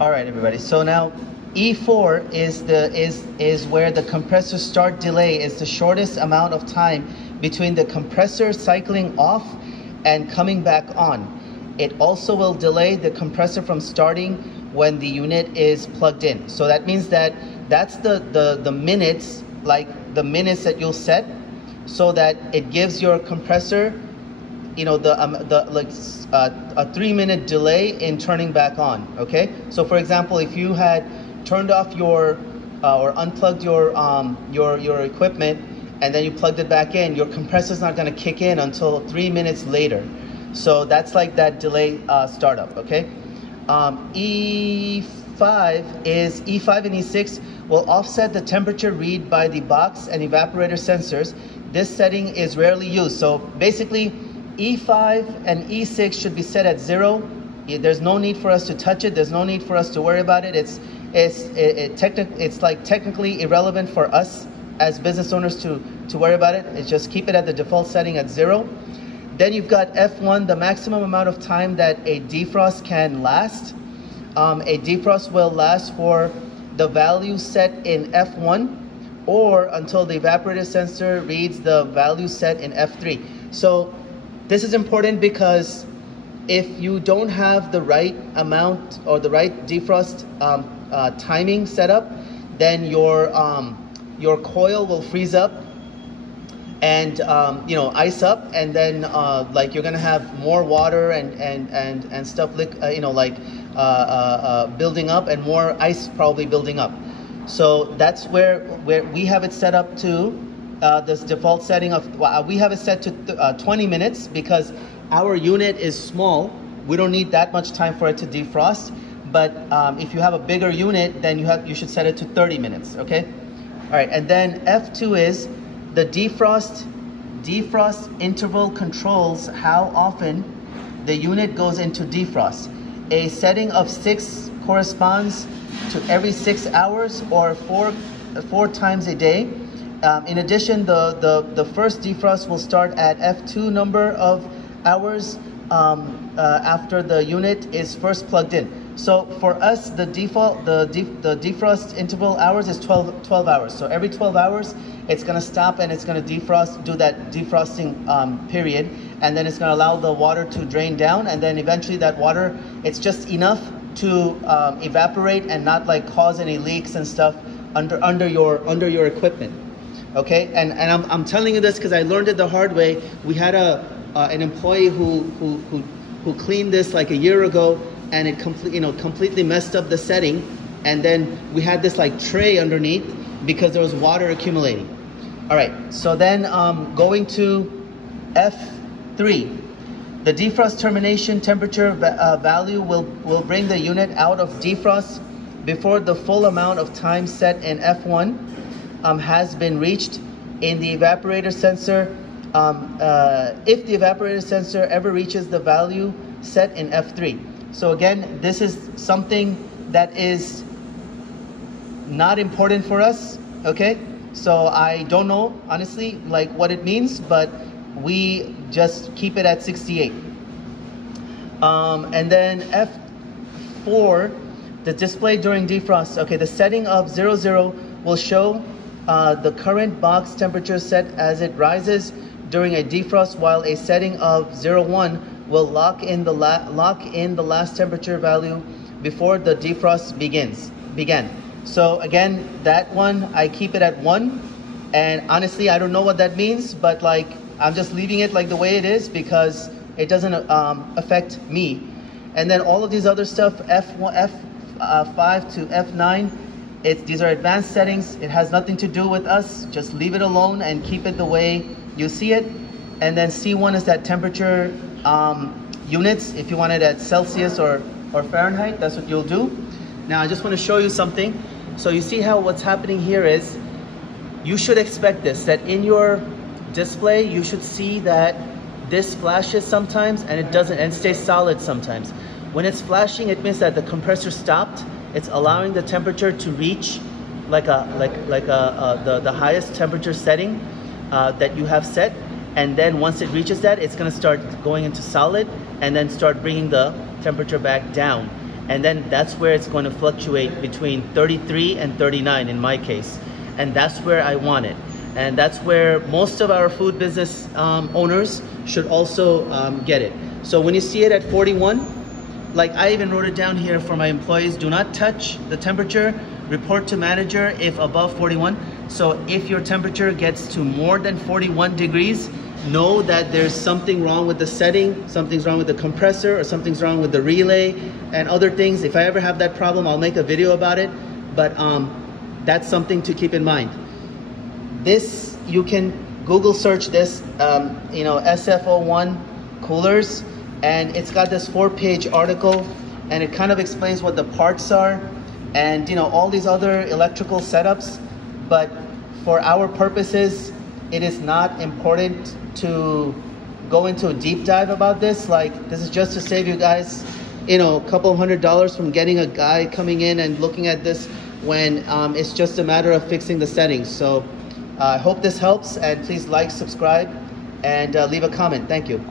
All right, everybody. So now E4 is where the compressor start delay is the shortest amount of time between the compressor cycling off and coming back on. It also will delay the compressor from starting when the unit is plugged in. So that means that that's the minutes, like the minutes that you'll set, so that it gives your compressor, you know, a 3-minute delay in turning back on. Okay, so for example, if you had turned off your or unplugged your equipment and then you plugged it back in, your compressor is not going to kick in until 3 minutes later. So that's like that delay startup. Okay, E5 and E6 will offset the temperature read by the box and evaporator sensors. This setting is rarely used. So basically, E5 and E6 should be set at 0. There's no need for us to touch it. There's no need for us to worry about it. It's like technically irrelevant for us as business owners to worry about it. It's just keep it at the default setting at 0. Then you've got F1, the maximum amount of time that a defrost can last. A defrost will last for the value set in F1 or until the evaporator sensor reads the value set in F3. So this is important because if you don't have the right amount or the right defrost timing set up, then your coil will freeze up and ice up, and then like you're gonna have more water and stuff building up, and more ice probably building up. So that's where we have it set up to this default setting of we have it set to 20 minutes because our unit is small. We don't need that much time for it to defrost. But if you have a bigger unit, then you should set it to 30 minutes. Okay. All right. And then F2 is the defrost interval controls how often the unit goes into defrost. A setting of 6 corresponds to every 6 hours or 4 times a day. In addition, the first defrost will start at F2 number of hours after the unit is first plugged in. So for us, the defrost interval hours is 12 hours. So every 12 hours, it's going to stop and it's going to defrost, do that defrosting period, and then it's going to allow the water to drain down, and then eventually that water, it's just enough to evaporate and not like cause any leaks and stuff under your equipment. Okay, and I'm telling you this because I learned it the hard way. We had an employee who cleaned this like a year ago, and it completely messed up the setting, and then we had this like tray underneath because there was water accumulating. All right, so then going to F3, the defrost termination temperature value will bring the unit out of defrost before the full amount of time set in F1 has been reached in the evaporator sensor. If the evaporator sensor ever reaches the value set in F3. So again, this is something that is not important for us, okay? So I don't know, honestly, like what it means, but we just keep it at 68. And then F4, the display during defrost. Okay, the setting of 00 will show the current box temperature set as it rises during a defrost, while a setting of 01 will lock in the last temperature value before the defrost began. So again, that one I keep it at 1, and honestly I don't know what that means, but like I'm just leaving it like the way it is because it doesn't affect me. And then all of these other stuff, F5 to F9, these are advanced settings. It has nothing to do with us. Just leave it alone and keep it the way you see it. And then C1 is that temperature units. If you want it at Celsius or Fahrenheit, that's what you'll do. Now I just want to show you something. So you see how what's happening here is you should expect this, that in your display you should see that this flashes sometimes and it doesn't, and stays solid sometimes. When it's flashing, it means that the compressor stopped. It's allowing the temperature to reach the highest temperature setting that you have set, and then once it reaches that, it's going to start going into solid and then start bringing the temperature back down. and then that's where it's going to fluctuate between 33 and 39 in my case, and that's where I want it. And that's where most of our food business owners should also get it. So when you see it at 41, like I even wrote it down here for my employees, do not touch the temperature, report to manager if above 41. So if your temperature gets to more than 41 degrees, know that there's something wrong with the setting, something's wrong with the compressor, or something's wrong with the relay and other things. If I ever have that problem, I'll make a video about it, but that's something to keep in mind. This, you can Google search this, you know, SF-102 coolers, and it's got this 4-page article, and it kind of explains what the parts are and, you know, all these other electrical setups. But for our purposes, it is not important to go into a deep dive about this. Like, this is just to save you guys, you know, a couple $100 from getting a guy coming in and looking at this when it's just a matter of fixing the settings. So I hope this helps, and please like, subscribe, and leave a comment. Thank you.